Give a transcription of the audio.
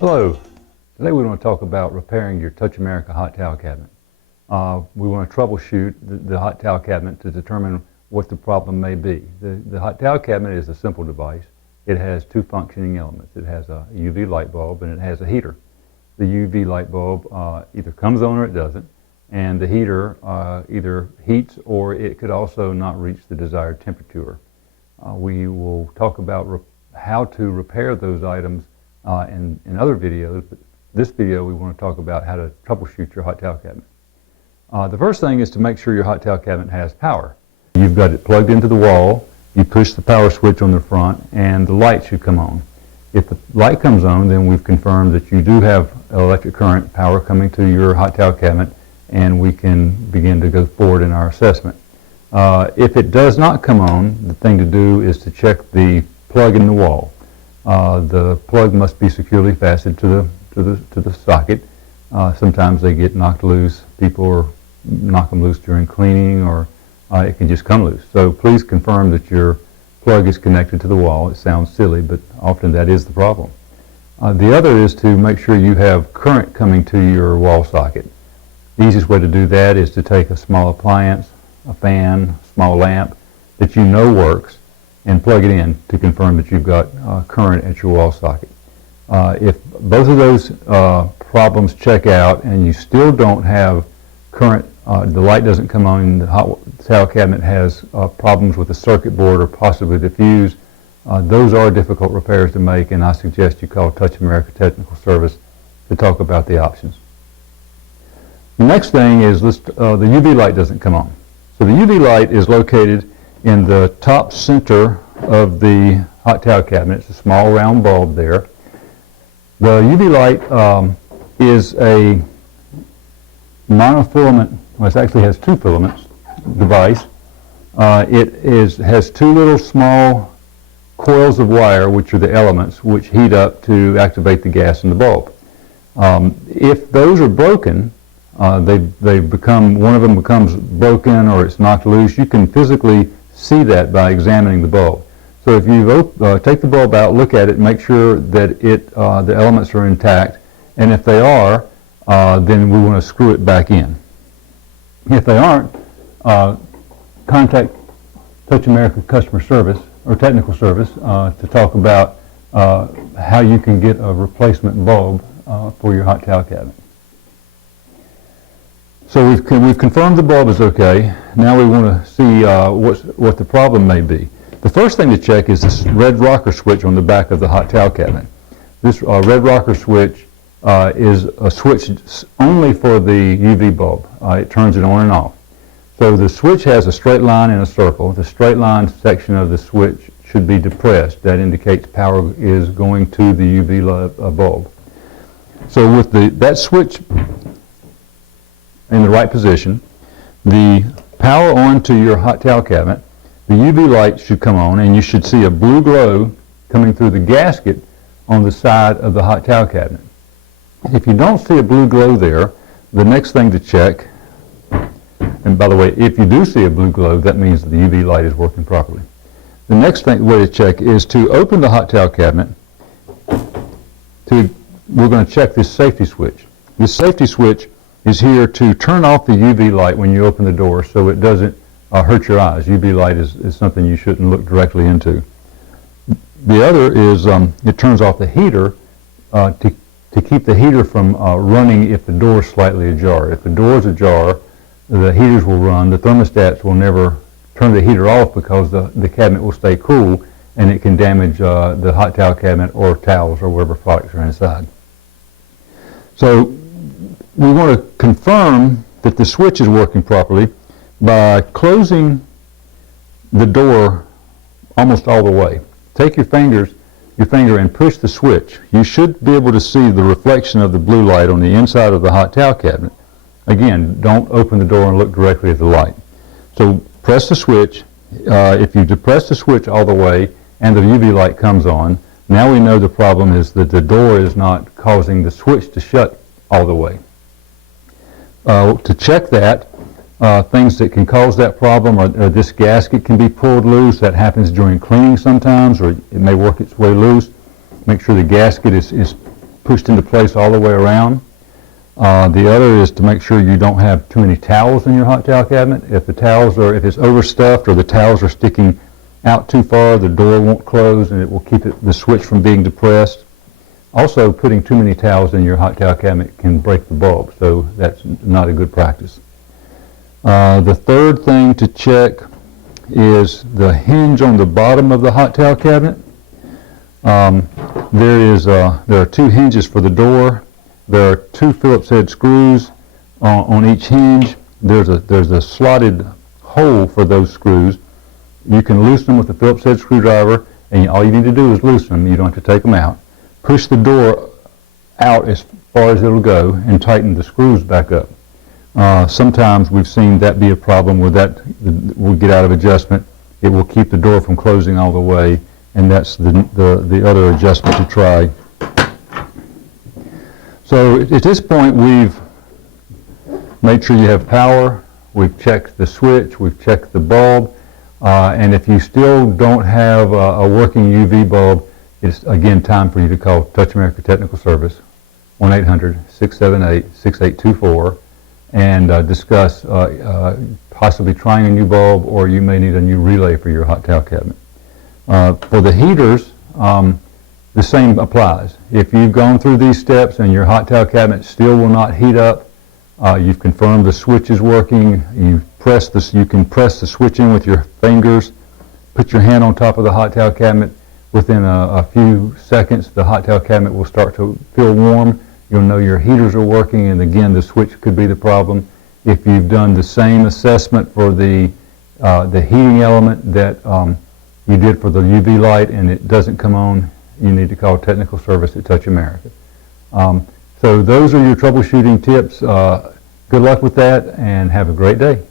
Hello. Today we want to talk about repairing your Touch America hot towel cabinet. We want to troubleshoot the hot towel cabinet to determine what the problem may be. The hot towel cabinet is a simple device. It has two functioning elements. It has a UV light bulb and it has a heater. The UV light bulb either comes on or it doesn't, and the heater either heats or it could also not reach the desired temperature. We will talk about how to repair those items in other videos, but this video we want to talk about how to troubleshoot your hot towel cabinet. The first thing is to make sure your hot towel cabinet has power. You've got it plugged into the wall, you push the power switch on the front, and the light should come on. If the light comes on, then we've confirmed that you do have electric current power coming to your hot towel cabinet, and we can begin to go forward in our assessment. If it does not come on, the thing to do is to check the plug in the wall. The plug must be securely fastened to the socket. Sometimes they get knocked loose. People knock them loose during cleaning, or it can just come loose. So please confirm that your plug is connected to the wall. It sounds silly, but often that is the problem. The other is to make sure you have current coming to your wall socket. The easiest way to do that is to take a small appliance, a fan, small lamp that you know works, and plug it in to confirm that you've got current at your wall socket. If both of those problems check out and you still don't have current, the light doesn't come on, and the hot towel cabinet has problems with the circuit board or possibly the fuse, those are difficult repairs to make, and I suggest you call Touch America Technical Service to talk about the options. The next thing is the UV light doesn't come on. So the UV light is located in the top center of the hot towel cabinet. It's a small round bulb there. The UV light is a monofilament, well, it actually has two filaments device. It has two little small coils of wire, which are the elements, which heat up to activate the gas in the bulb. If those are broken, they become, one of them becomes broken or it's knocked loose, you can physically see that by examining the bulb. So if you take the bulb out, look at it, make sure that the elements are intact, and if they are, then we want to screw it back in. If they aren't, contact Touch America Customer Service or Technical Service to talk about how you can get a replacement bulb for your hot towel cabinet. So we've confirmed the bulb is okay. Now we want to see what the problem may be. The first thing to check is this red rocker switch on the back of the hot towel cabinet. This red rocker switch is a switch only for the UV bulb. It turns it on and off. So the switch has a straight line and a circle. The straight line section of the switch should be depressed. That indicates power is going to the UV bulb. So with that switch in the right position, the power onto your hot towel cabinet, the UV light should come on, and you should see a blue glow coming through the gasket on the side of the hot towel cabinet. If you don't see a blue glow there, the next thing to check, and by the way, if you do see a blue glow, that means the UV light is working properly. The next way to check is to open the hot towel cabinet. We're going to check this safety switch. This safety switch is here to turn off the UV light when you open the door so it doesn't hurt your eyes. UV light is something you shouldn't look directly into. The other is it turns off the heater to keep the heater from running if the door is slightly ajar. If the door is ajar, the heaters will run. The thermostats will never turn the heater off because the cabinet will stay cool, and it can damage the hot towel cabinet or towels or whatever products are inside. So we want to confirm that the switch is working properly by closing the door almost all the way. Take your finger and push the switch. You should be able to see the reflection of the blue light on the inside of the hot towel cabinet. Again, don't open the door and look directly at the light. So press the switch. If you depress the switch all the way and the UV light comes on, now we know the problem is that the door is not causing the switch to shut all the way. To check that, things that can cause that problem are this gasket can be pulled loose. That happens during cleaning sometimes, or it may work its way loose. Make sure the gasket is pushed into place all the way around. The other is to make sure you don't have too many towels in your hot towel cabinet. If it's overstuffed or the towels are sticking out too far, the door won't close and it will keep the switch from being depressed. Also, putting too many towels in your hot towel cabinet can break the bulb, so that's not a good practice. The third thing to check is the hinge on the bottom of the hot towel cabinet. There are two hinges for the door. There are two Phillips head screws on each hinge. There's a slotted hole for those screws. You can loosen them with a Phillips head screwdriver, and all you need to do is loosen them. You don't have to take them out. Push the door out as far as it'll go and tighten the screws back up. Sometimes we've seen that be a problem where that will get out of adjustment. It will keep the door from closing all the way, and that's the other adjustment to try. So at this point, we've made sure you have power, we've checked the switch, we've checked the bulb, and if you still don't have a working UV bulb, it's again time for you to call Touch America Technical Service, 1-800-678-6824, and discuss possibly trying a new bulb, or you may need a new relay for your hot towel cabinet. For the heaters, the same applies. If you've gone through these steps and your hot towel cabinet still will not heat up, you've confirmed the switch is working, you can press the switch in with your fingers, put your hand on top of the hot towel cabinet. Within a few seconds, the hot towel cabinet will start to feel warm. You'll know your heaters are working, and again, the switch could be the problem. If you've done the same assessment for the heating element that you did for the UV light and it doesn't come on, you need to call technical service at Touch America. So those are your troubleshooting tips. Good luck with that, and have a great day.